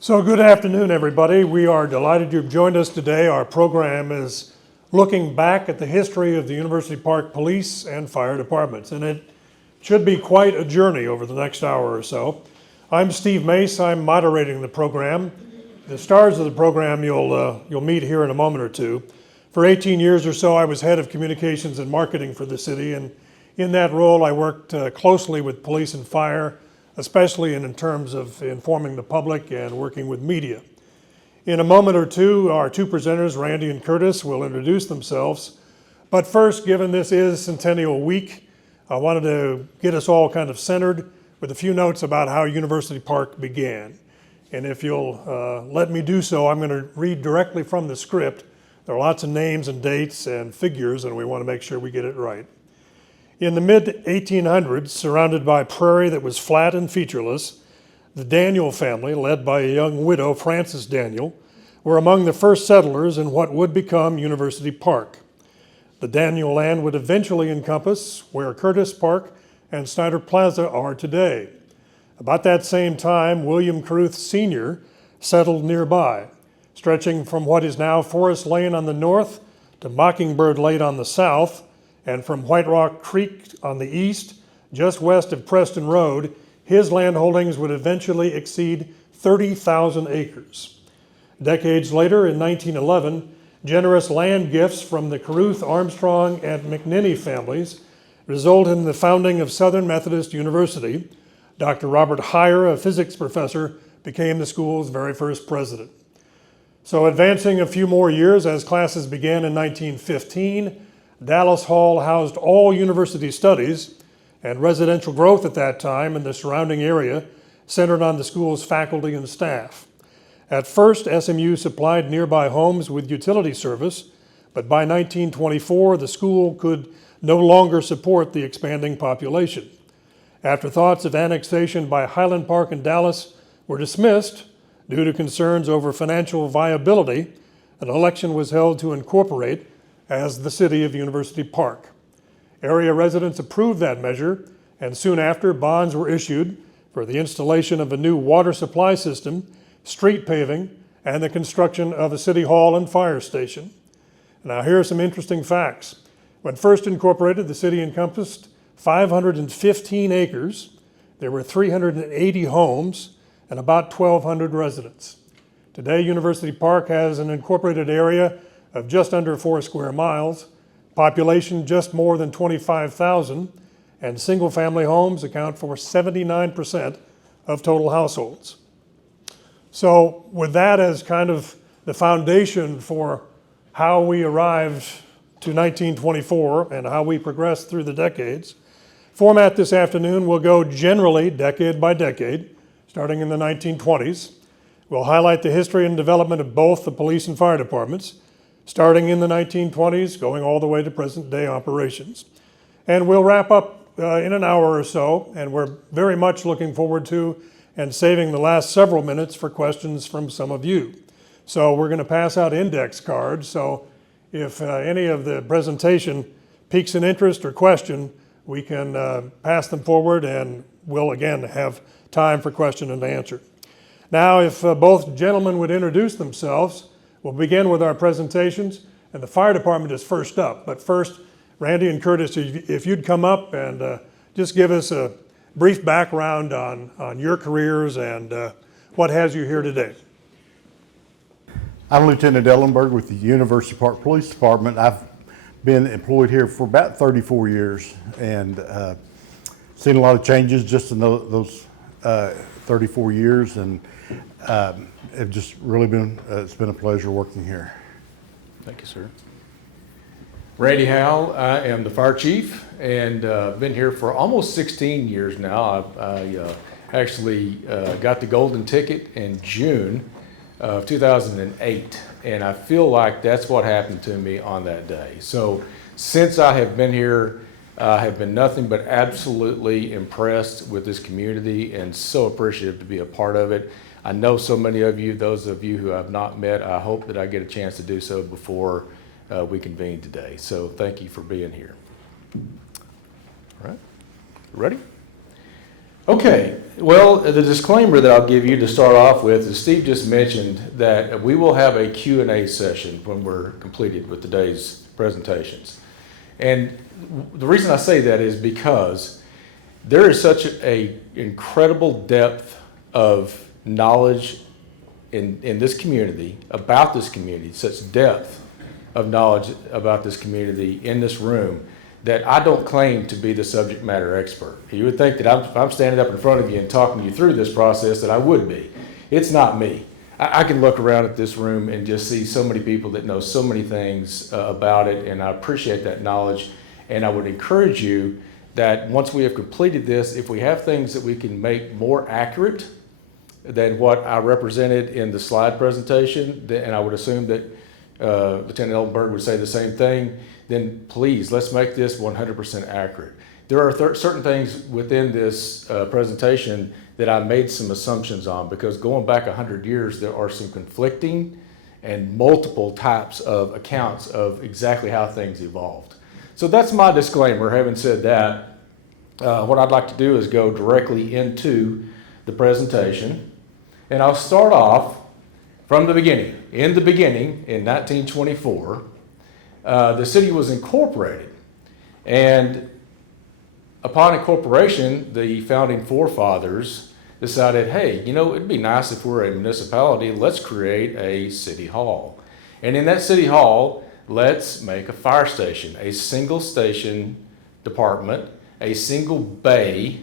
So good afternoon, everybody. We are delighted you've joined us today. Our program is looking back at the history of the University Park Police and Fire Departments, and it should be quite a journey over the next hour or so. I'm Steve Mace. I'm moderating the program. The stars of the program you'll meet here in a moment or two. For 18 years or so, I was head of communications and marketing for the city, and in that role, I worked closely with police and fire, especially in terms of informing the public and working with media. In a moment or two, our two presenters, Randy and Curtis, will introduce themselves. But first, given this is Centennial Week, I wanted to get us all kind of centered with a few notes about how University Park began. And if you'll let me do so, I'm going to read directly from the script. There are lots of names and dates and figures, and we want to make sure we get it right. In the mid-1800s, surrounded by prairie that was flat and featureless, the Daniel family, led by a young widow, Frances Daniel, were among the first settlers in what would become University Park. The Daniel land would eventually encompass where Curtis Park and Snyder Plaza are today. About that same time, William Caruth Sr. settled nearby, stretching from what is now Forest Lane on the north to Mockingbird Lane on the south, and from White Rock Creek on the east, just west of Preston Road, his land holdings would eventually exceed 30,000 acres. Decades later, in 1911, generous land gifts from the Caruth, Armstrong, and McNinney families resulted in the founding of Southern Methodist University. Dr. Robert Heyer, a physics professor, became the school's very first president. So advancing a few more years as classes began in 1915, Dallas Hall housed all university studies, and residential growth at that time in the surrounding area centered on the school's faculty and staff. At first, SMU supplied nearby homes with utility service, but by 1924, the school could no longer support the expanding population. After thoughts of annexation by Highland Park and Dallas were dismissed due to concerns over financial viability, an election was held to incorporate as the city of University Park. Area residents approved that measure, and soon after, bonds were issued for the installation of a new water supply system, street paving, and the construction of a city hall and fire station. Now, here are some interesting facts. When first incorporated, the city encompassed 515 acres. There were 380 homes and about 1,200 residents. Today, University Park has an incorporated area of just under 4 square miles, population just more than 25,000, and single-family homes account for 79% of total households. So with that as kind of the foundation for how we arrived to 1924 and how we progressed through the decades, format this afternoon will go generally decade by decade, starting in the 1920s. We'll highlight the history and development of both the police and fire departments, starting in the 1920s, going all the way to present-day operations. And we'll wrap up in an hour or so, and we're very much looking forward to and saving the last several minutes for questions from some of you. So we're going to pass out index cards, so if any of the presentation piques an interest or question, we can pass them forward, and we'll again have time for question and answer. Now, if both gentlemen would introduce themselves, we'll begin with our presentations, and the fire department is first up. But first, Randy and Curtis, if you'd come up and just give us a brief background on your careers and what has you here today. I'm Lieutenant Ellenburg with the University Park Police Department. I've been employed here for about 34 years and seen a lot of changes just in those 34 years, and it's just really been, it's been a pleasure working here. Thank you, sir. Randy Howell, I am the fire chief, and been here for almost 16 years now. I actually got the golden ticket in June of 2008, and I feel like that's what happened to me on that day. So since I have been here, I have been nothing but absolutely impressed with this community and so appreciative to be a part of it. I know so many of you, those of you who I've not met, I hope that I get a chance to do so before we convene today. So thank you for being here. All right, ready? Okay, well, the disclaimer that I'll give you to start off with is Steve just mentioned that we will have a Q&A session when we're completed with today's presentations. And the reason I say that is because there is such an incredible depth of knowledge in this community, about this community, such depth of knowledge about this community in this room, that I don't claim to be the subject matter expert. You would think that if I'm standing up in front of you and talking you through this process that I would be. It's not me. I can look around at this room and just see so many people that know so many things about it, and I appreciate that knowledge. And I would encourage you that once we have completed this, if we have things that we can make more accurate than what I represented in the slide presentation, and I would assume that Lieutenant Ellenburg would say the same thing, then please, let's make this 100% accurate. There are certain things within this presentation that I made some assumptions on, because going back 100 years, there are some conflicting and multiple types of accounts of exactly how things evolved. So that's my disclaimer. Having said that, what I'd like to do is go directly into the presentation, and I'll start off from the beginning. In the beginning, in 1924, the city was incorporated, and upon incorporation, the founding forefathers decided, hey, you know, it'd be nice if we're a municipality, let's create a city hall. And in that city hall, let's make a fire station, a single station department, a single bay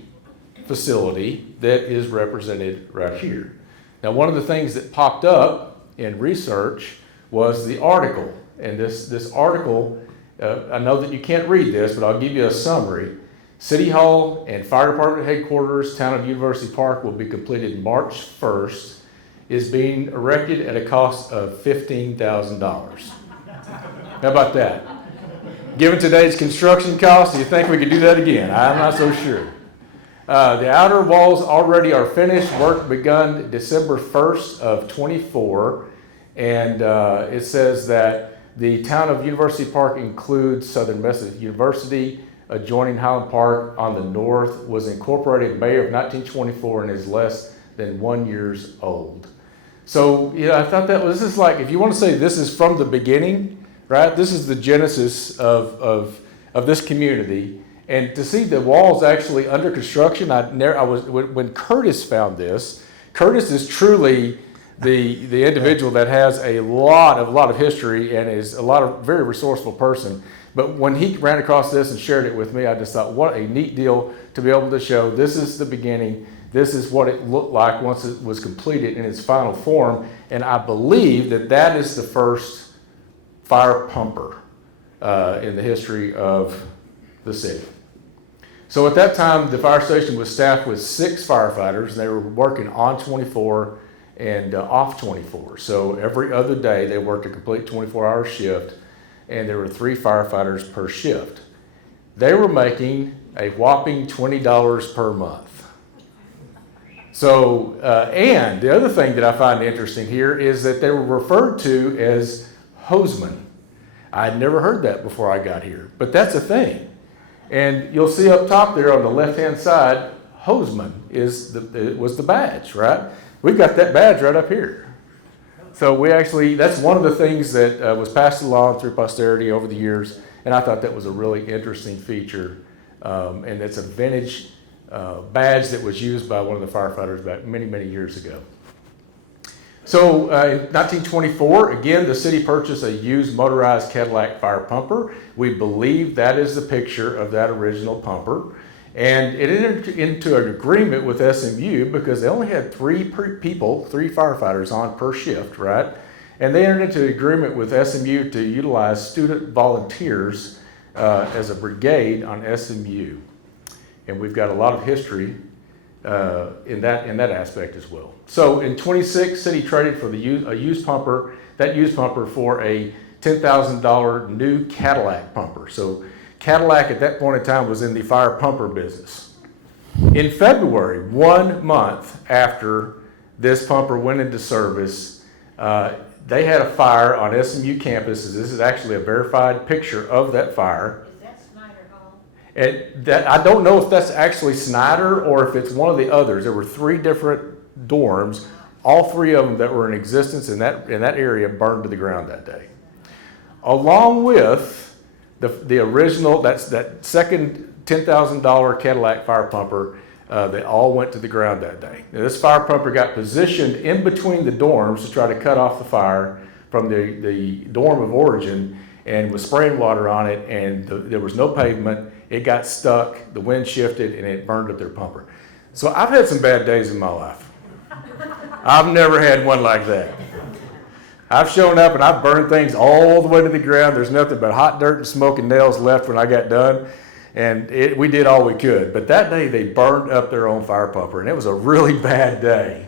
facility that is represented right here. Now, one of the things that popped up in research was the article. And this article, I know that you can't read this, but I'll give you a summary. City Hall and Fire Department Headquarters, Town of University Park, will be completed March 1st, is being erected at a cost of $15,000. How about that? Given today's construction costs, do you think we could do that again? I'm not so sure. The outer walls already are finished. Work begun December 1st of 24. And it says that the town of University Park includes Southern Methodist University, adjoining Highland Park on the north, was incorporated in May of 1924 and is less than 1 year old. So, yeah, I thought this is like, if you want to say this is from the beginning, right? This is the genesis of this community. And to see the walls actually under construction, when Curtis found this, Curtis is truly the individual that has a lot of history and is very resourceful person. But when he ran across this and shared it with me, I just thought, what a neat deal to be able to show this is the beginning. This is what it looked like once it was completed in its final form. And I believe that is the first fire pumper in the history of the city. So at that time, the fire station was staffed with 6 firefighters, and they were working on 24 and off 24. So every other day they worked a complete 24-hour shift, and there were 3 firefighters per shift. They were making a whopping $20 per month. So, and the other thing that I find interesting here is that they were referred to as hosmen. I had never heard that before I got here, but that's a thing. And you'll see up top there on the left-hand side, hosman was the badge, right? We've got that badge right up here. So that's one of the things that was passed along through posterity over the years, and I thought that was a really interesting feature. And it's a vintage badge that was used by one of the firefighters back many, many years ago. So in 1924, again, the city purchased a used motorized Cadillac fire pumper. We believe that is the picture of that original pumper. And it entered into an agreement with SMU because they only had 3 firefighters on per shift, right? And they entered into an agreement with SMU to utilize student volunteers as a brigade on SMU. And we've got a lot of history in that aspect as well. So in 26, city traded for a used pumper for a $10,000 new Cadillac pumper. So Cadillac at that point in time was in the fire pumper business. In February, 1 month after this pumper went into service, they had a fire on SMU campus. This is actually a verified picture of that fire. Is that Snyder Hall? And that, I don't know if that's actually Snyder or if it's one of the others. There were 3 different dorms. All 3 of them that were in existence in that area burned to the ground that day. Along with the original, that second $10,000 Cadillac fire pumper, they all went to the ground that day. Now, this fire pumper got positioned in between the dorms to try to cut off the fire from the dorm of origin, and was spraying water on it, and there was no pavement. It got stuck, the wind shifted, and it burned up their pumper. So I've had some bad days in my life. I've never had one like that. I've shown up and I've burned things all the way to the ground. There's nothing but hot dirt and smoke and nails left when I got done. And we did all we could. But that day they burned up their own fire pumper, and it was a really bad day.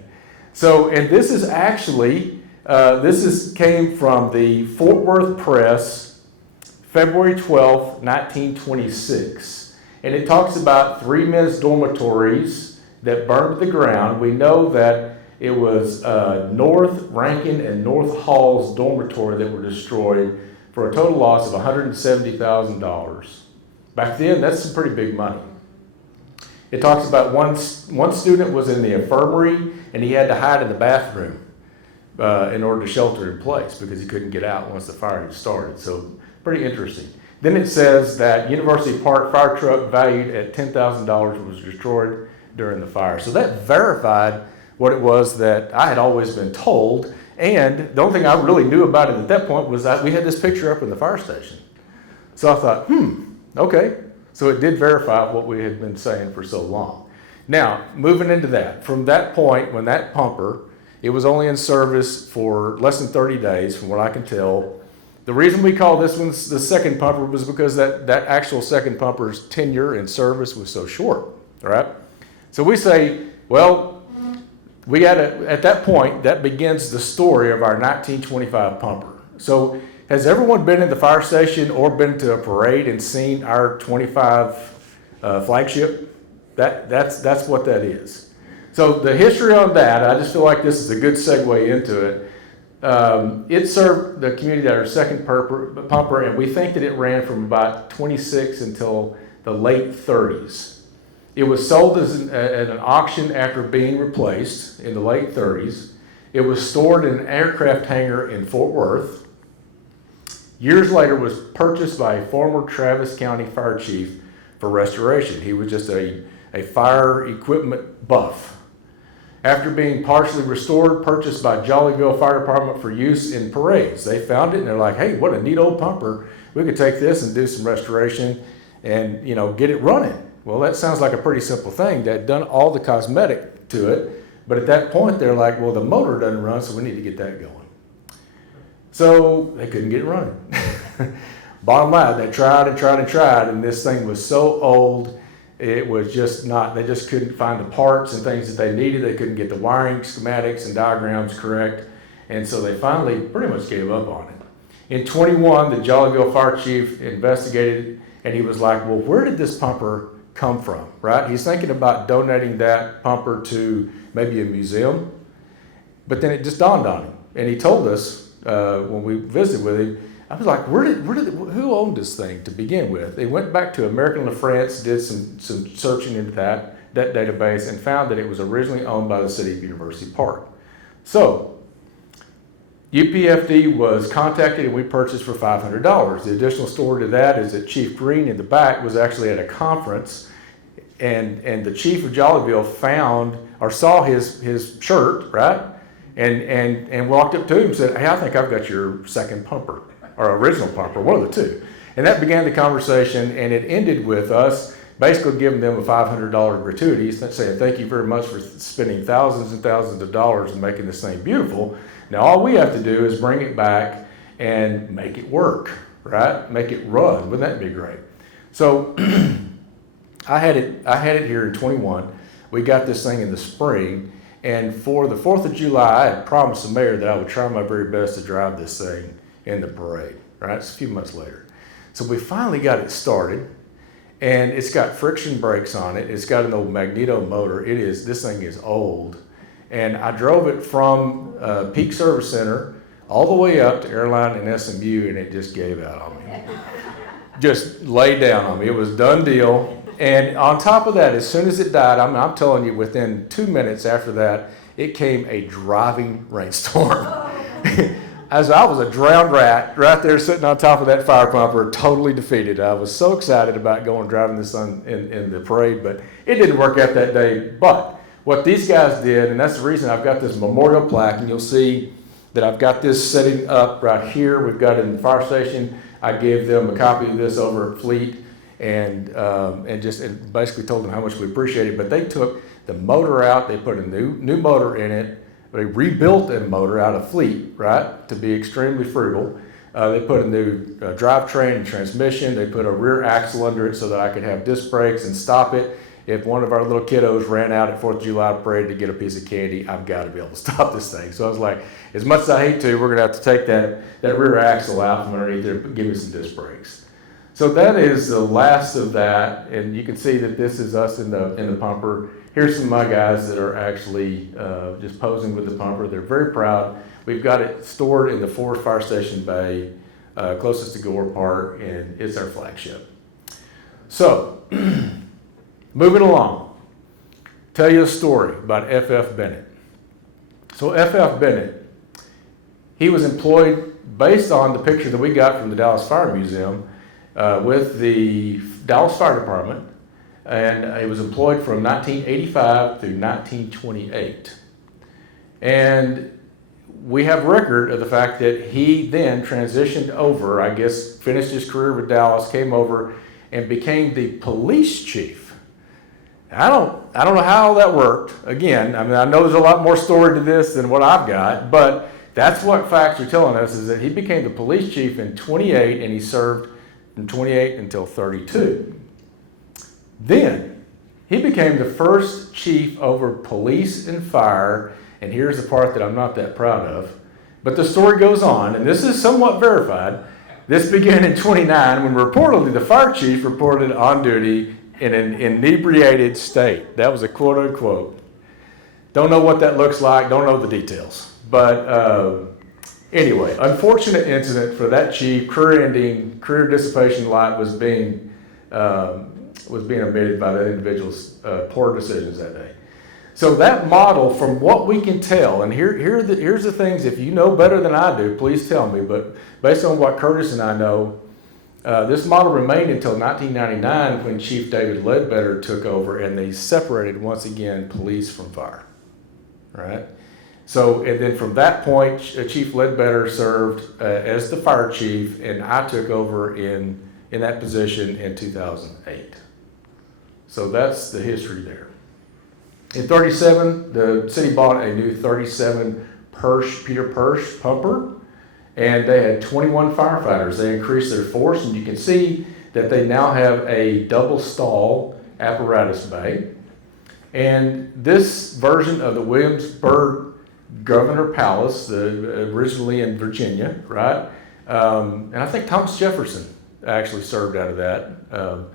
So, and this is actually, came from the Fort Worth Press, February 12th, 1926. And it talks about 3 men's dormitories that burned to the ground. We know that it was North Rankin and North Hall's dormitory that were destroyed for a total loss of $170,000. Back then, that's some pretty big money. It talks about one student was in the infirmary, and he had to hide in the bathroom in order to shelter in place because he couldn't get out once the fire had started. So pretty interesting. Then it says that University Park fire truck valued at $10,000 was destroyed during the fire. So that verified what it was that I had always been told. And the only thing I really knew about it at that point was that we had this picture up in the fire station. So I thought, okay. So it did verify what we had been saying for so long. Now, moving into that, from that point, when that pumper, it was only in service for less than 30 days, from what I can tell. The reason we call this one the second pumper was because that actual second pumper's tenure in service was so short, all right? So we say, well, we got to, at that point, that begins the story of our 1925 pumper. So has everyone been in the fire station or been to a parade and seen our 25 flagship? That's what that is. So the history on that, I just feel like this is a good segue into it. It served the community at our second pumper, and we think that it ran from about 26 until the late 30s. It was sold at an auction after being replaced in the late 30s. It was stored in an aircraft hangar in Fort Worth. Years later, it was purchased by a former Travis County fire chief for restoration. He was just a fire equipment buff. After being partially restored, purchased by Jollyville Fire Department for use in parades. They found it and they're like, hey, what a neat old pumper. We could take this and do some restoration and, get it running. Well, that sounds like a pretty simple thing. They'd done all the cosmetic to it, but at that point they're like, well, the motor doesn't run, so we need to get that going. So they couldn't get it running. Bottom line, they tried and tried and tried, and this thing was so old, it was just not, they just couldn't find the parts and things that they needed. They couldn't get the wiring schematics and diagrams correct, and so they finally pretty much gave up on it. In 21, the Jollyville fire chief investigated, and he was like, well, where did this pumper come from, right? He's thinking about donating that pumper to maybe a museum, but then it just dawned on him, and he told us when we visited with him. I was like, who owned this thing to begin with? They went back to American La France, did some searching into that database, and found that it was originally owned by the city of University Park. So UPPD was contacted and we purchased for $500. The additional story to that is that Chief Green in the back was actually at a conference, and the chief of Jollyville found or saw his shirt, right? And walked up to him and said, hey, I think I've got your second pumper, or original pumper, one of the two. And that began the conversation, and it ended with us basically giving them a $500 gratuity, saying thank you very much for spending thousands and thousands of dollars and making this thing beautiful. Now all we have to do is bring it back and make it work, right? Make it run. Wouldn't that be great? So I had it here in 21. We got this thing in the spring, and for the 4th of July, I had promised the mayor that I would try my very best to drive this thing in the parade, right? It's a few months later. So we finally got it started, and it's got friction brakes on it. It's got an old magneto motor. This thing is old. And I drove it from Peak Service Center all the way up to Airline and SMU, and it just gave out on me. just laid down on me. It was a done deal. And on top of that, as soon as it died, I'm telling you, within 2 minutes after that, it came a driving rainstorm. As I was a drowned rat right there sitting on top of that fire pumper, totally defeated. I was so excited about going driving this in the parade, but it didn't work out that day. But what these guys did, and that's the reason I've got this memorial plaque, and you'll see that I've got this setting up right here. We've got it in the fire station. I gave them a copy of this over at Fleet and basically told them how much we appreciate it. But they took the motor out, they put a new motor in it, they rebuilt that motor out of Fleet, right, to be extremely frugal. They put a new drivetrain and transmission. They put a rear axle under it so that I could have disc brakes and stop it. If one of our little kiddos ran out at 4th of July parade to get a piece of candy, I've got to be able to stop this thing. So I was like, as much as I hate to, we're going to have to take that rear axle out from underneath there and give me some disc brakes. So that is the last of that, and you can see that this is us in the pumper. Here's some of my guys that are actually just posing with the pumper. They're very proud. We've got it stored in the Forest Fire Station Bay, closest to Gore Park, and it's our flagship. So, moving along, tell you a story about F.F. Bennett. So F.F. Bennett, he was employed based on the picture that we got from the Dallas Fire Museum with the Dallas Fire Department, and he was employed from 1985 through 1928. And we have record of the fact that he then transitioned over, I guess, finished his career with Dallas, came over, and became the police chief. I don't know how that worked. Again, I mean, I know there's a lot more story to this than what I've got, but that's what facts are telling us, is that he became the police chief in 28, and he served from 28 until 32. Then he became the first chief over police and fire, and here's the part that I'm not that proud of, but the story goes on, and this is somewhat verified. This began in 29 when reportedly the fire chief reported on duty in an inebriated state. That was a quote unquote. Don't know what that looks like, don't know the details. But anyway, unfortunate incident for that chief, career ending, career dissipation light was being omitted by that individual's poor decisions that day. So that model, from what we can tell, and here's the things, if you know better than I do, please tell me, but based on what Curtis and I know, this model remained until 1999 when Chief David Ledbetter took over and they separated once again police from fire, right? So, and then from that point, Chief Ledbetter served as the fire chief, and I took over in that position in 2008. So that's the history there. In 37, the city bought a new 37 Peter Persh pumper, and they had 21 firefighters. They increased their force, and you can see that they now have a double stall apparatus bay. And this version of the Williamsburg Governor Palace, originally in Virginia, right? And I think Thomas Jefferson actually served out of that.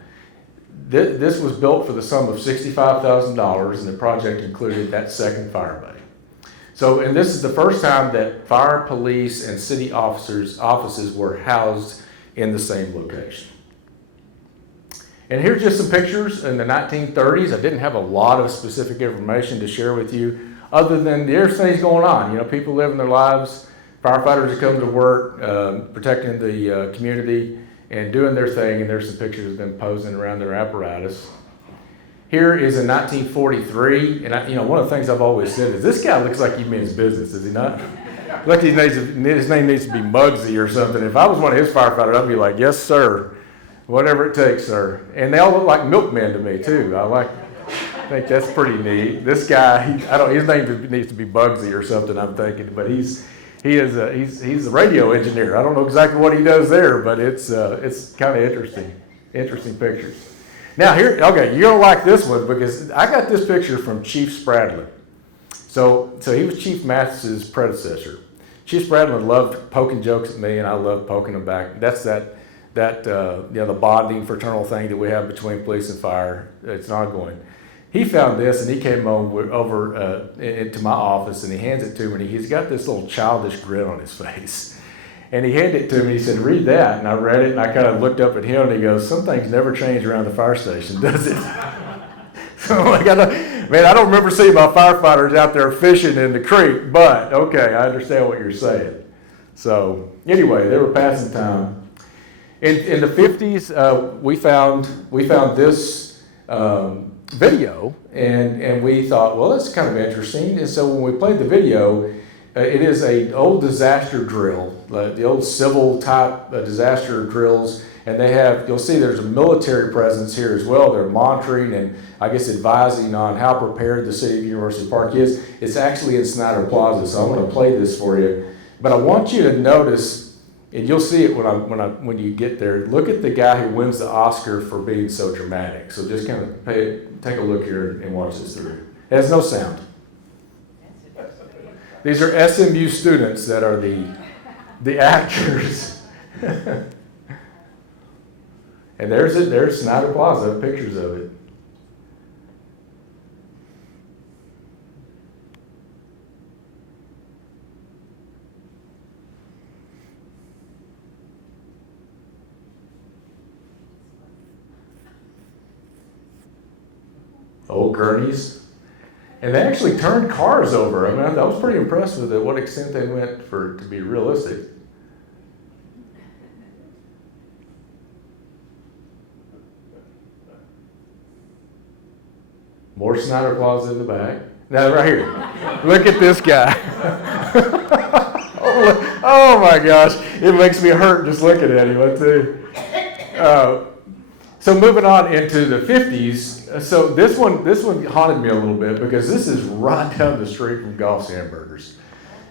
This was built for the sum of $65,000, and the project included that second fire bay. So, and this is the first time that fire, police, and city offices were housed in the same location. And here's just some pictures in the 1930s. I didn't have a lot of specific information to share with you, other than there's things going on. You know, people living their lives, firefighters that come to work, protecting the community, and doing their thing, and there's some pictures of them posing around their apparatus. Here is in 1943, and one of the things I've always said is, this guy looks like he means business, does he not? Like his name needs to be Muggsy or something. If I was one of his firefighters, I'd be like, yes, sir, whatever it takes, sir. And they all look like milkmen to me, too. I think that's pretty neat. This guy, his name needs to be Bugsy or something, I'm thinking, but he's a radio engineer. I don't know exactly what he does there, but it's kind of interesting pictures. Now here, okay, you're gonna like this one because I got this picture from Chief Spradlin. So he was Chief Mathis's predecessor. Chief Spradlin loved poking jokes at me, and I loved poking him back. That's the bonding fraternal thing that we have between police and fire. It's ongoing. He found this, and he came over into my office, and he hands it to me, and he's got this little childish grin on his face. And he handed it to me, he said, read that. And I read it, and I kind of looked up at him, and he goes, some things never change around the fire station, does it? So I'm like, I don't remember seeing my firefighters out there fishing in the creek, but okay, I understand what you're saying. So anyway, they were passing time. In the 50s, we found this video, and we thought, well, that's kind of interesting. And so when we played the video, it is an old disaster drill, the old civil type disaster drills, and you'll see there's a military presence here as well. They're monitoring and I guess advising on how prepared the city of University Park is. It's actually in Snyder Plaza, so I'm going to play this for you. But I want you to notice, and you'll see it when you get there. Look at the guy who wins the Oscar for being so dramatic. So just kind of take a look here and watch this through. It has no sound. These are SMU students that are the actors. And there's Snyder Plaza, pictures of it. Old gurneys. And they actually turned cars over. I mean, I was pretty impressed with what extent they went to be realistic. More Snyder Plaza in the back. Now, right here. Look at this guy. Oh my gosh. It makes me hurt just looking at him, too. So moving on into the 50s. So this one haunted me a little bit because this is right down the street from Golf's Hamburgers.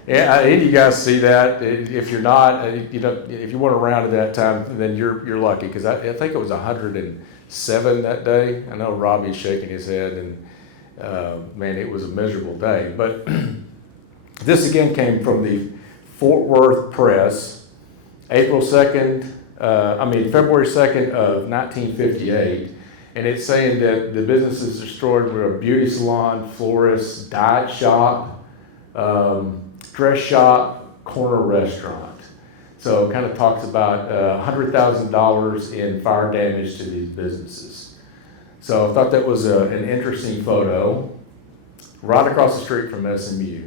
And you guys see that? If you're not, if you weren't around at that time, then you're lucky because I think it was 107 that day. I know Robbie's shaking his head, and man, it was a miserable day. But this again came from the Fort Worth Press, February 2nd of 1958. And it's saying that the businesses destroyed were a beauty salon, florist, diet shop, dress shop, corner restaurant. So it kind of talks about $100,000 in fire damage to these businesses. So I thought that was an interesting photo, right across the street from SMU.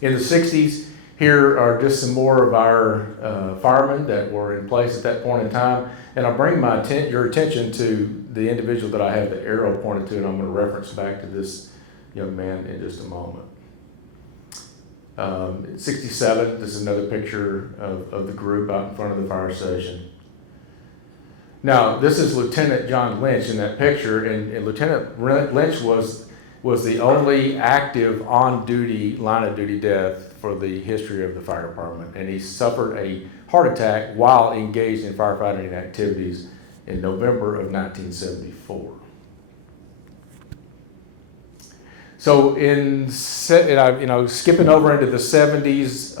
In the 60s, here are just some more of our firemen that were in place at that point in time. And I'll bring your attention to the individual that I have the arrow pointed to, and I'm going to reference back to this young man in just a moment. 67, this is another picture of the group out in front of the fire station. Now, this is Lieutenant John Lynch in that picture, and Lieutenant Lynch was the only active on-duty, line-of-duty death for the history of the fire department, and he suffered a heart attack while engaged in firefighting activities in November of 1974. So skipping over into the 70s,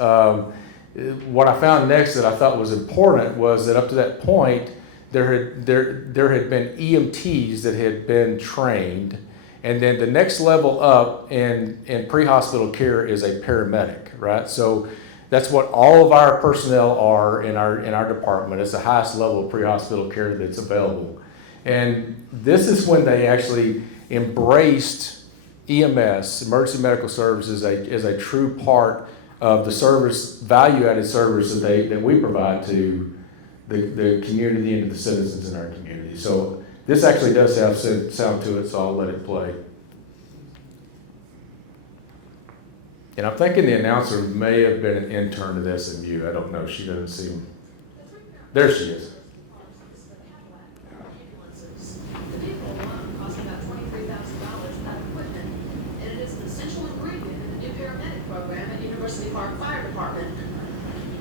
what I found next that I thought was important was that up to that point, there had been EMTs that had been trained, and then the next level up in pre-hospital care is a paramedic, right? So that's what all of our personnel are in our department. It's the highest level of pre-hospital care that's available. And this is when they actually embraced EMS, emergency medical services, as a true part of the service, value-added service that we provide to the community and to the citizens in our community. So this actually does have sound to it, so I'll let it play. And I'm thinking the announcer may have been an intern at SMU. I don't know. She doesn't seem. There she is. The vehicle alone costs about $23,000 of equipment, and it is an essential ingredient in the new paramedic program at University Park Fire Department.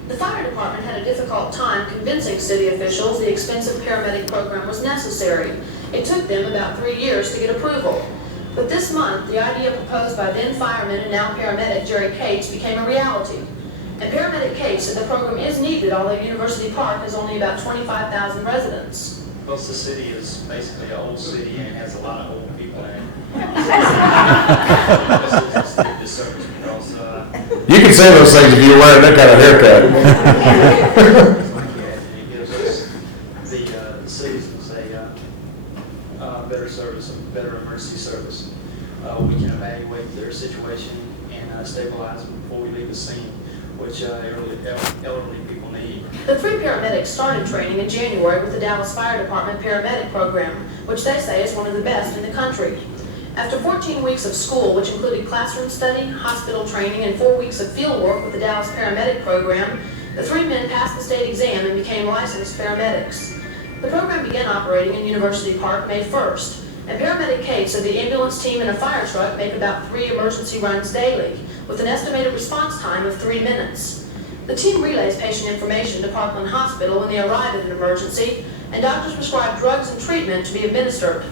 The fire department had a difficult time convincing city officials the expensive paramedic program was necessary. It took them about 3 years to get approval. But this month, the idea proposed by then fireman and now paramedic Jerry Cates became a reality. And paramedic Cates said the program is needed, although University Park has only about 25,000 residents. Plus, the city is basically an old city and has a lot of old people in it. This is a service because You can say those things if you're wearing that kind of haircut. It gives us, the citizens, a better service, a better emergency service. We can evaluate their situation and stabilize them before we leave the scene, which elderly people need. The 3 paramedics started training in January with the Dallas Fire Department paramedic program, which they say is one of the best in the country. After 14 weeks of school, which included classroom study, hospital training, and 4 weeks of field work with the Dallas paramedic program, the 3 men passed the state exam and became licensed paramedics. The program began operating in University Park May 1st, and paramedic Kate said the ambulance team and a fire truck make about 3 emergency runs daily, with an estimated response time of 3 minutes. The team relays patient information to Parkland Hospital when they arrive at an emergency, and doctors prescribe drugs and treatment to be administered.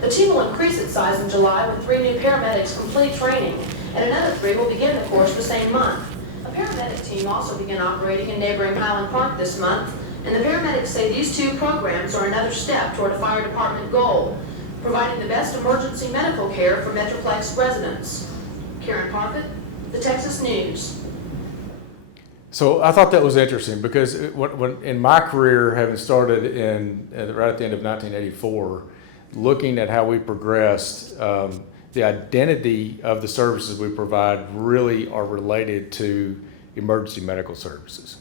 The team will increase its size in July when 3 new paramedics complete training, and another 3 will begin the course the same month. A paramedic team also began operating in neighboring Highland Park this month, and the paramedics say these 2 programs are another step toward a fire department goal, providing the best emergency medical care for Metroplex residents. Karen Parfit, the Texas News. So I thought that was interesting because when in my career, having started right at the end of 1984, looking at how we progressed, the identity of the services we provide really are related to emergency medical services.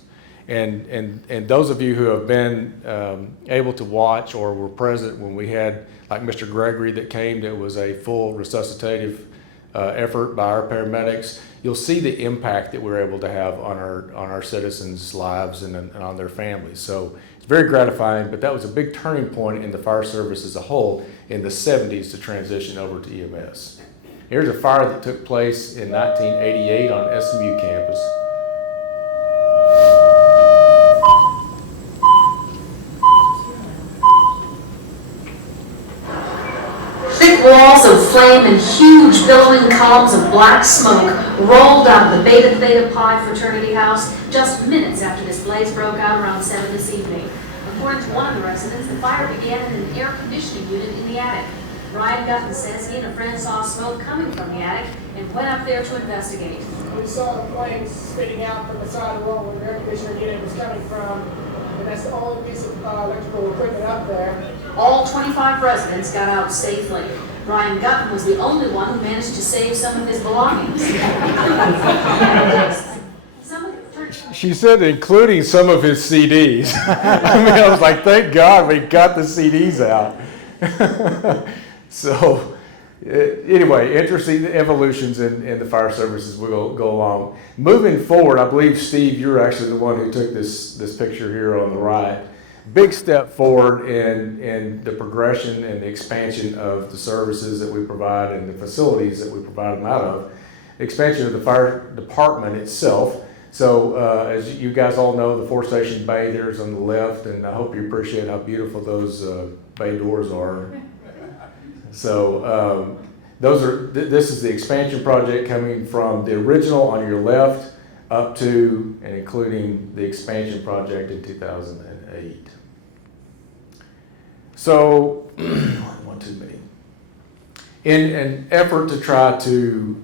And those of you who have been able to watch or were present when we had, like Mr. Gregory that came, that was a full resuscitative effort by our paramedics, you'll see the impact that we're able to have on our citizens' lives and on their families. So it's very gratifying, but that was a big turning point in the fire service as a whole in the 70s to transition over to EMS. Here's a fire that took place in 1988 on SMU campus. Thick walls of flame and huge billowing columns of black smoke rolled out of the Beta Theta Pi fraternity house just minutes after this blaze broke out around 7 this evening. According to one of the residents, the fire began in an air conditioning unit in the attic. Ryan Gutton says he and a friend saw smoke coming from the attic and went up there to investigate. We saw the flames spitting out from the side of the wall where the air conditioner unit was coming from, and that's the only piece of electrical equipment up there. All 25 residents got out safely. Ryan Gutton was the only one who managed to save some of his belongings. She said including some of his CDs. I mean, I was like, thank God we got the CDs out. So anyway, interesting evolutions in the fire services will go along. Moving forward, I believe, Steve, you're actually the one who took this picture here on the right. Big step forward in the progression and the expansion of the services that we provide and the facilities that we provide them out of. Expansion of the fire department itself. So as you guys all know, the 4-station bay there is on the left, and I hope you appreciate how beautiful those bay doors are. So this is the expansion project coming from the original on your left up to and including the expansion project in 2008. So, one too many. In an effort to try to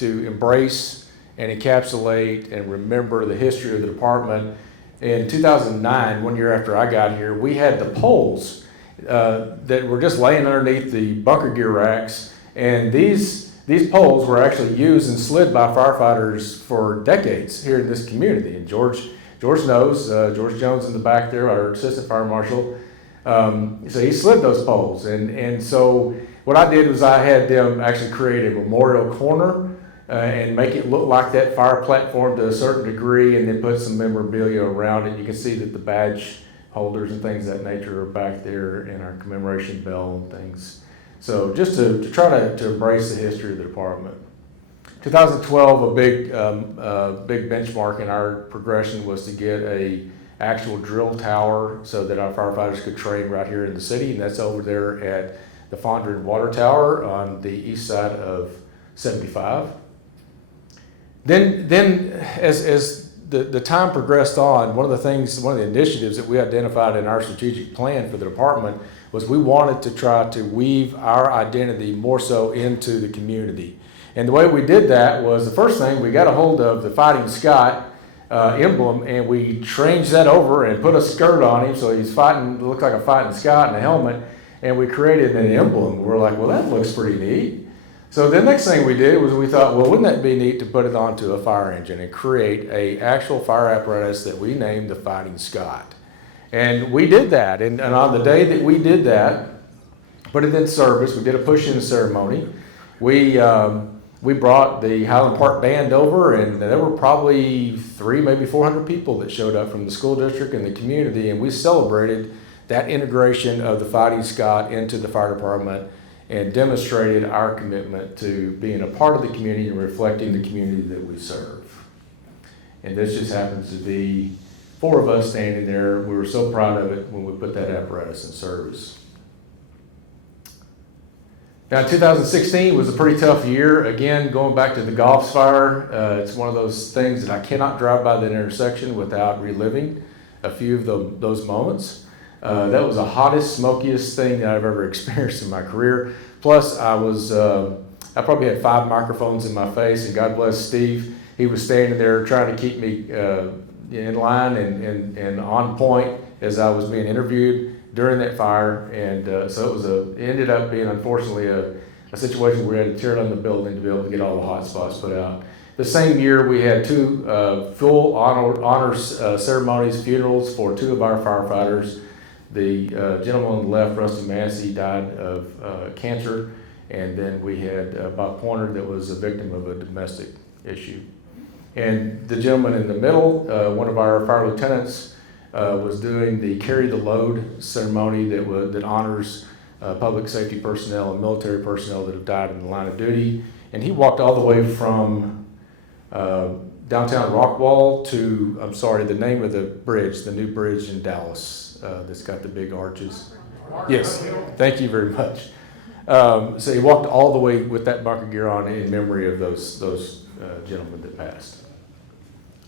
embrace and encapsulate and remember the history of the department, in 2009, 1 year after I got here, we had the poles that were just laying underneath the bunker gear racks, and these poles were actually used and slid by firefighters for decades here in this community. And George knows, George Jones in the back there, our assistant fire marshal. So he slid those poles, and so what I did was I had them actually create a memorial corner and make it look like that fire platform to a certain degree, and then put some memorabilia around it. You can see that the badge holders and things of that nature are back there, in our commemoration bell and things. So just to try to embrace the history of the department. 2012, a big benchmark in our progression was to get a actual drill tower so that our firefighters could train right here in the city, and that's over there at the Fondren Water Tower on the east side of 75. Then as the time progressed on, one of the initiatives that we identified in our strategic plan for the department was we wanted to try to weave our identity more so into the community. And the way we did that was, the first thing, we got a hold of the Fighting Scott emblem, and we changed that over and put a skirt on him, so he's fighting, looked like a Fighting Scott and a helmet, and we created an emblem. We're like, well, that looks pretty neat. So the next thing we did was we thought, well, wouldn't that be neat to put it onto a fire engine and create a actual fire apparatus that we named the Fighting Scott. And we did that, and on the day that we did that, put it in service, we did a push-in ceremony. We brought the Highland Park Band over, and there were probably 300, maybe 400 people that showed up from the school district and the community, and we celebrated that integration of the Fighting Scott into the fire department and demonstrated our commitment to being a part of the community and reflecting the community that we serve. And this just happens to be 4 of us standing there. We were so proud of it when we put that apparatus in service. Now, 2016 was a pretty tough year. Again, going back to the Goffs fire, it's one of those things that I cannot drive by that intersection without reliving a few of those moments. That was the hottest, smokiest thing that I've ever experienced in my career. Plus, I probably had 5 microphones in my face, and God bless Steve. He was standing there trying to keep me in line and on point as I was being interviewed during that fire. And so it ended up being, unfortunately, a situation where we had to tear down the building to be able to get all the hot spots put out. The same year, we had 2 full honors ceremonies, funerals for 2 of our firefighters. The gentleman on the left, Rusty Massey, died of cancer, and then we had Bob Pointer that was a victim of a domestic issue. And the gentleman in the middle, one of our fire lieutenants, was doing the Carry the Load ceremony that honors public safety personnel and military personnel that have died in the line of duty. And he walked all the way from downtown Rockwall to, the name of the bridge, the new bridge in Dallas. That's got the big arches. Yes, thank you very much. So he walked all the way with that bunker gear on in memory of those gentlemen that passed.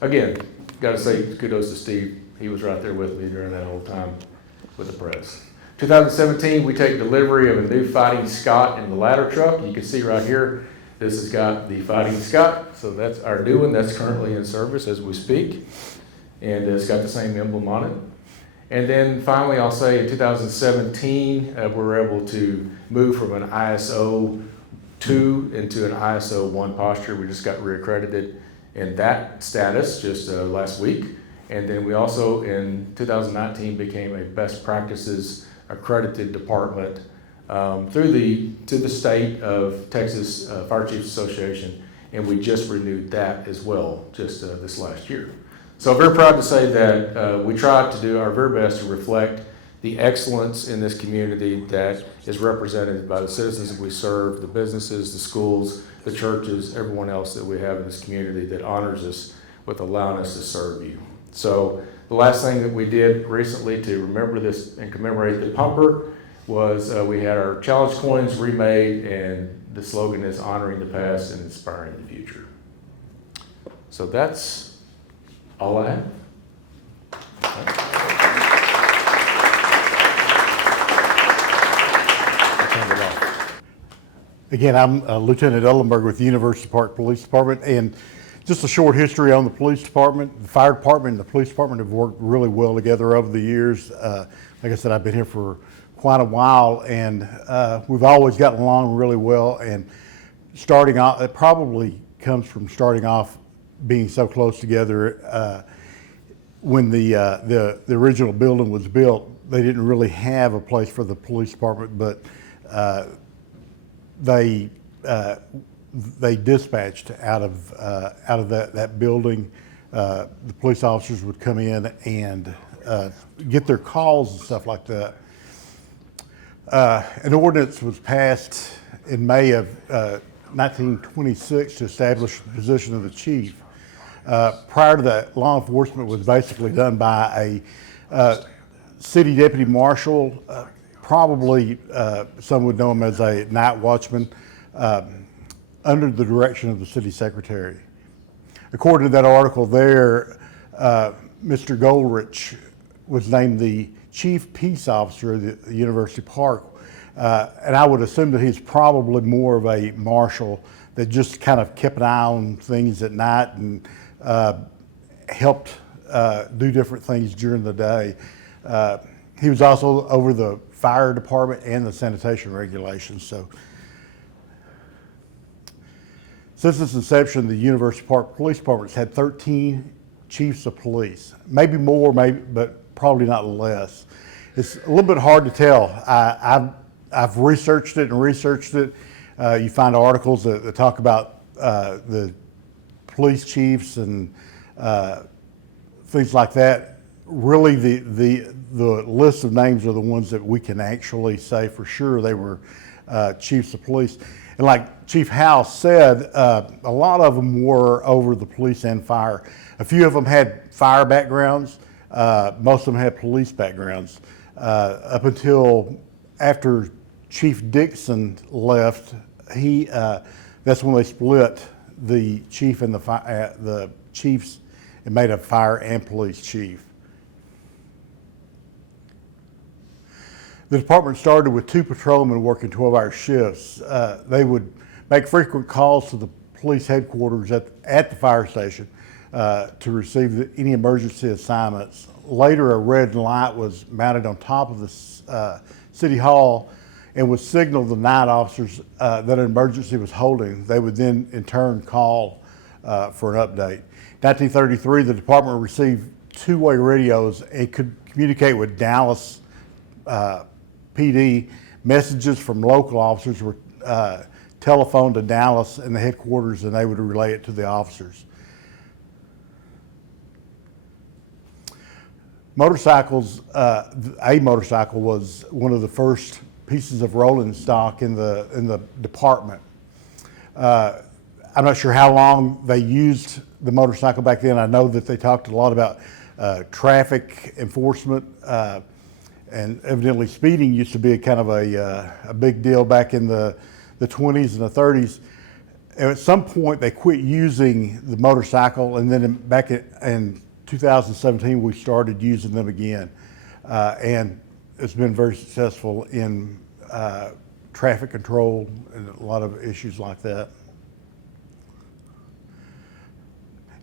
Again, got to say kudos to Steve. He was right there with me during that whole time with the press. 2017, we take delivery of a new Fighting Scott in the ladder truck. You can see right here, this has got the Fighting Scott. So that's our new one that's currently in service as we speak. And it's got the same emblem on it. And then finally, I'll say in 2017, we were able to move from an ISO 2 into an ISO 1 posture. We just got reaccredited in that status just last week. And then we also, in 2019, became a best practices accredited department to the state of Texas Fire Chiefs Association. And we just renewed that as well just this last year. So I'm very proud to say that we tried to do our very best to reflect the excellence in this community that is represented by the citizens that we serve, the businesses, the schools, the churches, everyone else that we have in this community that honors us with allowing us to serve you. So the last thing that we did recently to remember this and commemorate the pumper was we had our challenge coins remade, and the slogan is honoring the past and inspiring the future. So that's all I have. Again, I'm Lieutenant Ellenburg with the University Park Police Department, and just a short history on the police department. The fire department and the police department have worked really well together over the years. Like I said, I've been here for quite a while, and we've always gotten along really well. And starting off, it probably comes from starting off being so close together. When the original building was built, they didn't really have a place for the police department, but they dispatched out of that building. The police officers would come in and get their calls and stuff like that. An ordinance was passed in May of 1926 to establish the position of the chief. Prior to that, law enforcement was basically done by a city deputy marshal, probably some would know him as a night watchman, under the direction of the city secretary. According to that article there, Mr. Goldrich was named the chief peace officer of the University Park, and I would assume that he's probably more of a marshal that just kind of kept an eye on things at night and helped do different things during the day. He was also over the fire department and the sanitation regulations. So, since its inception, the University Park Police Department's had 13 chiefs of police, maybe more, maybe, but probably not less. It's a little bit hard to tell. I've researched it and researched it. You find articles that talk about the police chiefs and things like that. Really, the list of names are the ones that we can actually say for sure they were chiefs of police. And like Chief Howell said, a lot of them were over the police and fire. A few of them had fire backgrounds. Most of them had police backgrounds. Up until after Chief Dixon left, that's when they split the chief and the chiefs and made a fire and police chief. The department started with 2 patrolmen working 12-hour shifts. They would make frequent calls to the police headquarters at the fire station to receive any emergency assignments. Later, a red light was mounted on top of the city hall and would signal the night officers that an emergency was holding. They would then, in turn, call for an update. In 1933, the department received 2-way radios and could communicate with Dallas PD. Messages from local officers were telephoned to Dallas and the headquarters, and they would relay it to the officers. Motorcycles, a motorcycle was one of the first pieces of rolling stock in the department. I'm not sure how long they used the motorcycle back then. I know that they talked a lot about traffic enforcement, and evidently speeding used to be a kind of a big deal back in the 20s and the 30s. And at some point they quit using the motorcycle, and then back in 2017 we started using them again, and it's been very successful in traffic control and a lot of issues like that.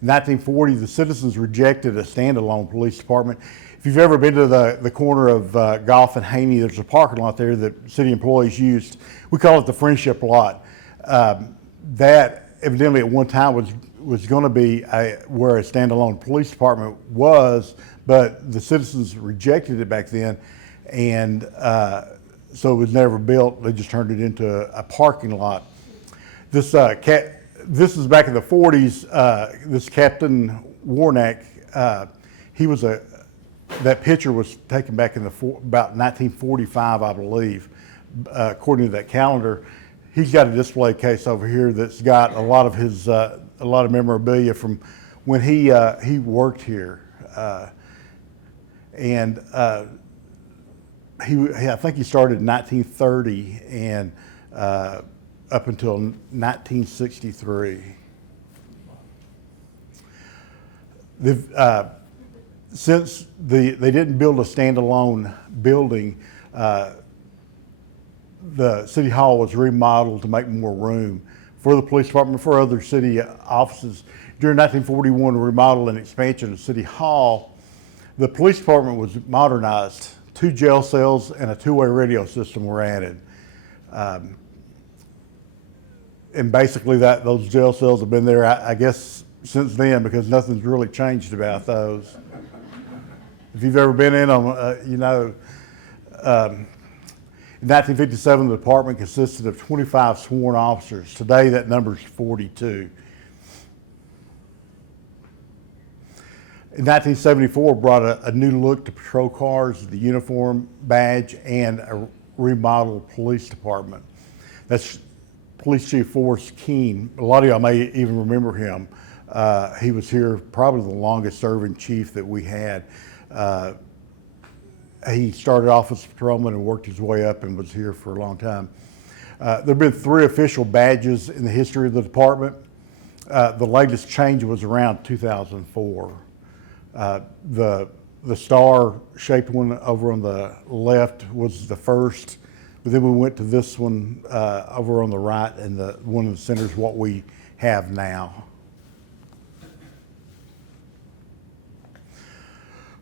In 1940, the citizens rejected a standalone police department. If you've ever been to the corner of Golf and Haney, there's a parking lot there that city employees used. We call it the Friendship Lot. That evidently at one time was going to be where a standalone police department was, but the citizens rejected it back then, and so it was never built. They just turned it into a parking lot. This is back in the 40s. This Captain Warnack, he was that picture was taken back in about 1945, I believe, according to that calendar. He's got a display case over here that's got a lot of his a lot of memorabilia from when he worked here, and I think he started in 1930 and up until 1963. Since they didn't build a standalone building, the city hall was remodeled to make more room for the police department, for other city offices. During 1941 remodel and expansion of City Hall, the police department was modernized. 2 jail cells and a 2-way radio system were added. And basically those jail cells have been there, I guess, since then, because nothing's really changed about those. If you've ever been in them, you know. In 1957, the department consisted of 25 sworn officers. Today, that number is 42. In 1974, brought a new look to patrol cars, the uniform, badge, and a remodeled police department. That's Police Chief Forrest Keene. A lot of y'all may even remember him. He was here probably the longest serving chief that we had. He started off as a patrolman and worked his way up and was here for a long time. There have been 3 official badges in the history of the department. The latest change was around 2004. The star-shaped one over on the left was the first But then we went to this one over on the right, and one of the centers what we have now.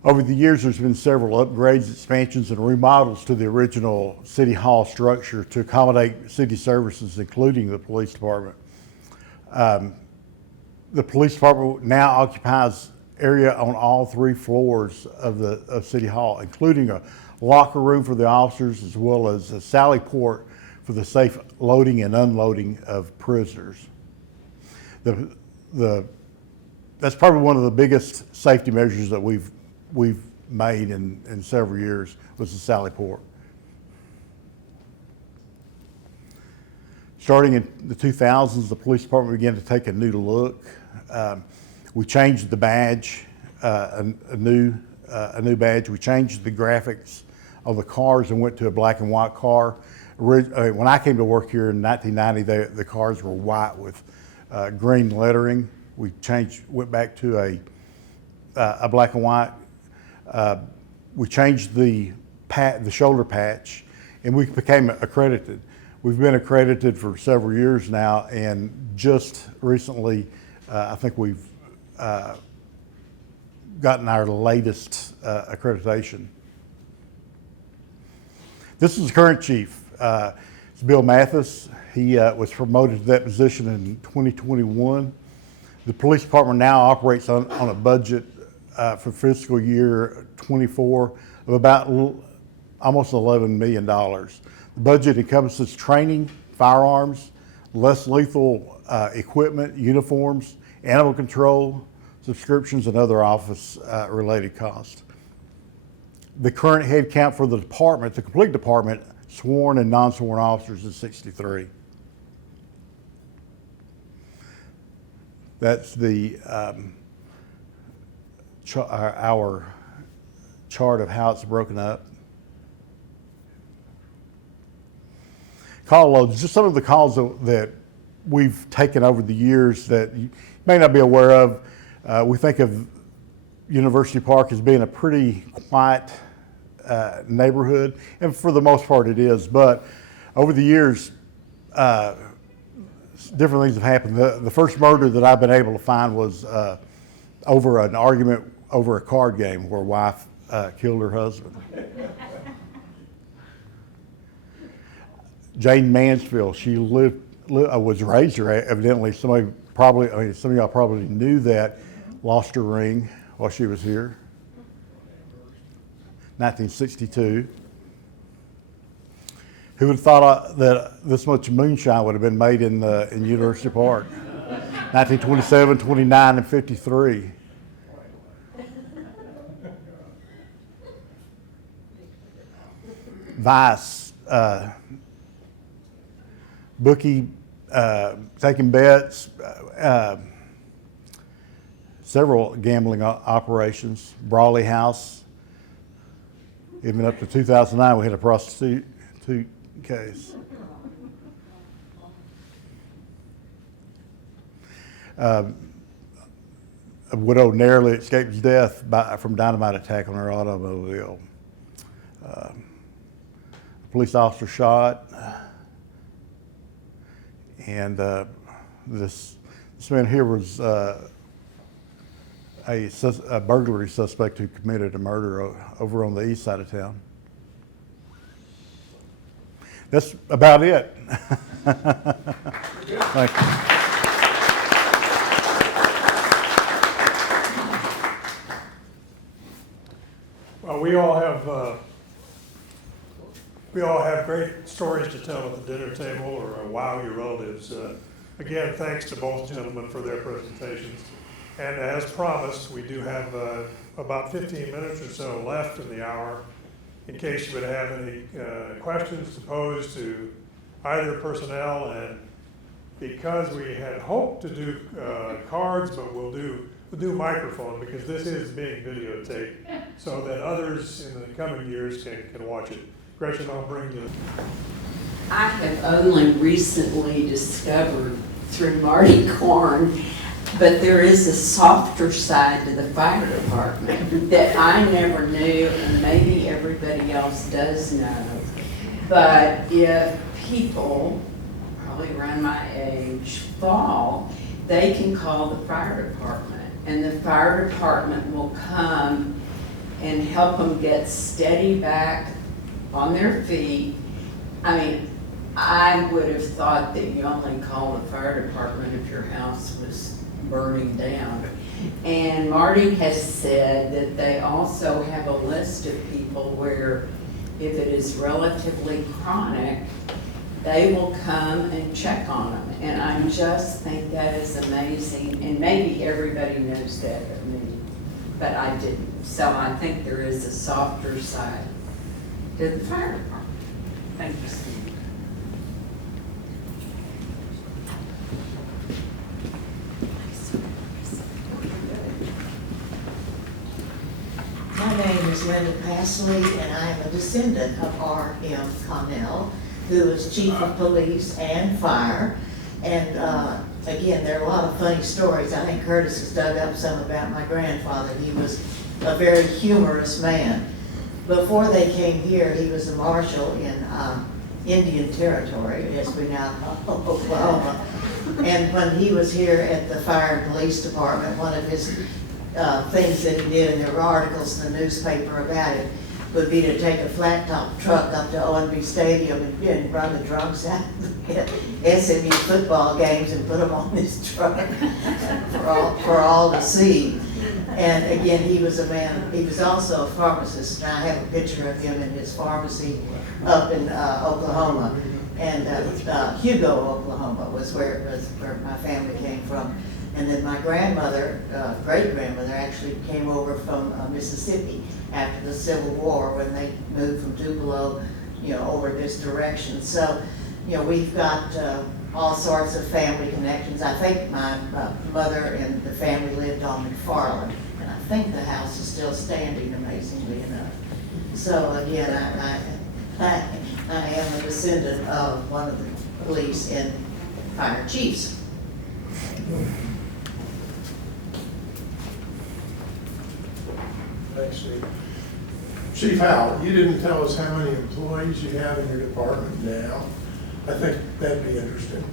Over the years, there's been several upgrades, expansions, and remodels to the original City Hall structure to accommodate city services, including the police department. The police department now occupies area on all 3 floors of City Hall, including a locker room for the officers as well as a sally port for the safe loading and unloading of prisoners. That's probably one of the biggest safety measures that we've made in several years was the sally port. Starting in the 2000s, the police department began to take a new look. We changed the badge, a new badge. We changed the graphics of the cars and went to a black and white car. When I came to work here in 1990, the cars were white with green lettering. We went back to a black and white. We changed the shoulder patch, and we became accredited. We've been accredited for several years now, and just recently, I think we've gotten our latest accreditation. This is the current chief. It's Bill Mathis. He was promoted to that position in 2021. The police department now operates on a budget for fiscal year 24 of about almost $11 million. The budget encompasses training, firearms, less lethal equipment, uniforms, animal control, subscriptions, and other office-related costs. The current head count for the department, the complete department, sworn and non-sworn officers is 63. That's our chart of how it's broken up. Call loads, just some of the calls that we've taken over the years that you may not be aware of. We think of University Park as being a pretty quiet neighborhood, and for the most part it is, but over the years, different things have happened. The first murder that I've been able to find was over an argument over a card game where a wife killed her husband. Jane Mansfield, she was raised here, evidently. Some of y'all probably knew that, lost her ring while she was here. 1962. Who would have thought that this much moonshine would have been made in University Park? 1927, 29, and 53. Vice, bookie, taking bets, several gambling operations, Brawley House. Even up to 2009, we had a prostitute case. A widow narrowly escaped death from dynamite attack on her automobile. A police officer shot, and this man here was a burglary suspect who committed a murder over on the east side of town. That's about it. Thank you. Well, we all have great stories to tell at the dinner table or wow your relatives. Again, thanks to both gentlemen for their presentations. And as promised, we do have about 15 minutes or so left in the hour in case you would have any questions to pose to either personnel. And because we had hoped to do cards, but we'll do microphone because this is being videotaped so that others in the coming years can watch it. Gretchen, I'll bring you. I have only recently discovered through Marty Korn, but there is a softer side to the fire department that I never knew, and maybe everybody else does know. But if people, probably around my age, fall, they can call the fire department, and the fire department will come and help them get steady back on their feet. I mean, I would have thought that you only call the fire department if your house was burning down. And Marty has said that they also have a list of people where if it is relatively chronic, they will come and check on them. And I just think that is amazing. And maybe everybody knows that but me, but I didn't. So I think there is a softer side to the fire department. Thank you, Steve. My name is Linda Passley, and I am a descendant of R.M. Connell, who was chief of police and fire. And again, there are a lot of funny stories. I think Curtis has dug up some about my grandfather. He was a very humorous man. Before they came here, he was a marshal in Indian Territory, as we now call Oklahoma. And when he was here at the fire and police department, one of his things that he did, and there were articles in the newspaper about it, would be to take a flat top truck up to O&B Stadium and run the drunks out at SMU football games and put them on his truck for all to see. And again, he was a man, he was also a pharmacist, and I have a picture of him in his pharmacy up in Oklahoma. And Hugo, Oklahoma was where my family came from. And then my grandmother, great-grandmother, actually came over from Mississippi after the Civil War when they moved from Tupelo, over this direction. So, we've got all sorts of family connections. I think my mother and the family lived on McFarland, and I think the house is still standing, amazingly enough. So again, I am a descendant of one of the police and fire chiefs. Thanks, Steve. Chief Howell, you didn't tell us how many employees you have in your department now. I think that'd be interesting.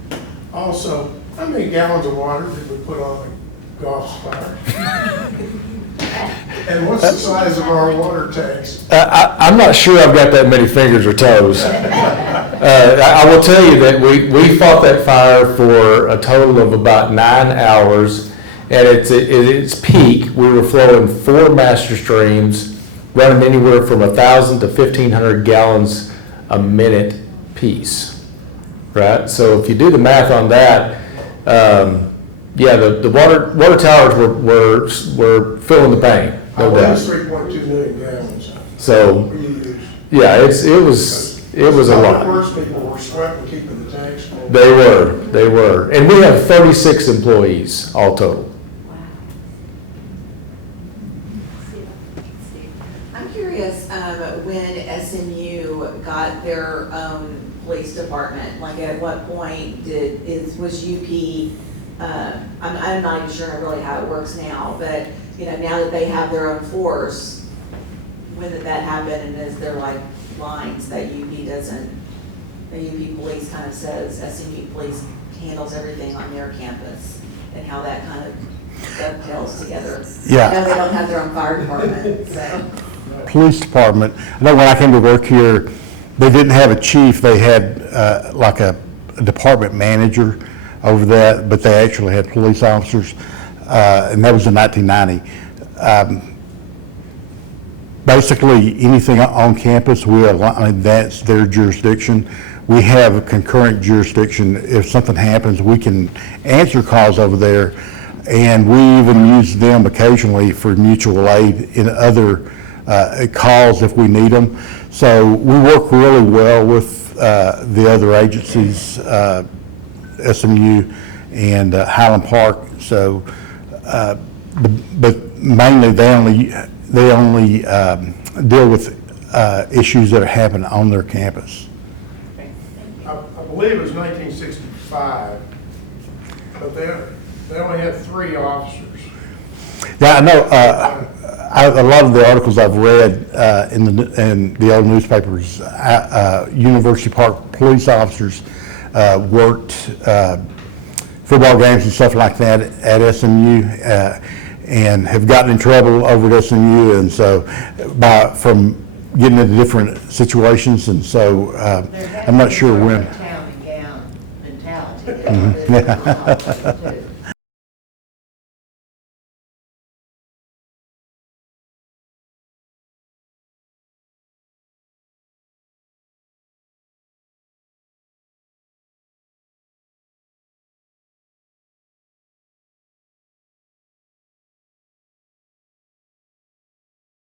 Also, how many gallons of water did we put on the golf fire? And what's the size of our water tanks? I'm not sure I've got that many fingers or toes. I will tell you that we fought that fire for a total of about 9 hours. And at its peak, we were flowing 4 master streams, running anywhere from 1,000 to 1,500 gallons a minute piece, right? So if you do the math on that, the water towers were feeling the pain, no doubt. 3.2 million gallons. So, yeah, it was a lot. The worst people were sweating, keeping the tanks full. They were. And we have 36 employees all total. I'm curious, when SMU got their own police department, like at what point was UP, I'm not even sure really how it works now, but now that they have their own force, when did that happen, and is there like lines that UP doesn't, the UP police kind of says SMU police handles everything on their campus, and how that kind of dovetails together? Yeah. I know they don't have their own fire department, so. Police department, I know when I came to work here, they didn't have a chief, they had like a department manager over that, but they actually had police officers, and that was in 1990. Basically, anything on campus, that's their jurisdiction. We have a concurrent jurisdiction. If something happens, we can answer calls over there, and we even use them occasionally for mutual aid in other calls if we need them. So we work really well with the other agencies, SMU and Highland Park. So, but mainly they only deal with issues that are happening on their campus. I believe it was 1965, but they only had 3 officers. Yeah, I know. a lot of the articles I've read in the old newspapers, University Park police officers worked football games and stuff like that at SMU and have gotten in trouble over at SMU, and so from getting into different situations, and so I'm not sure when. Town and gown mentality.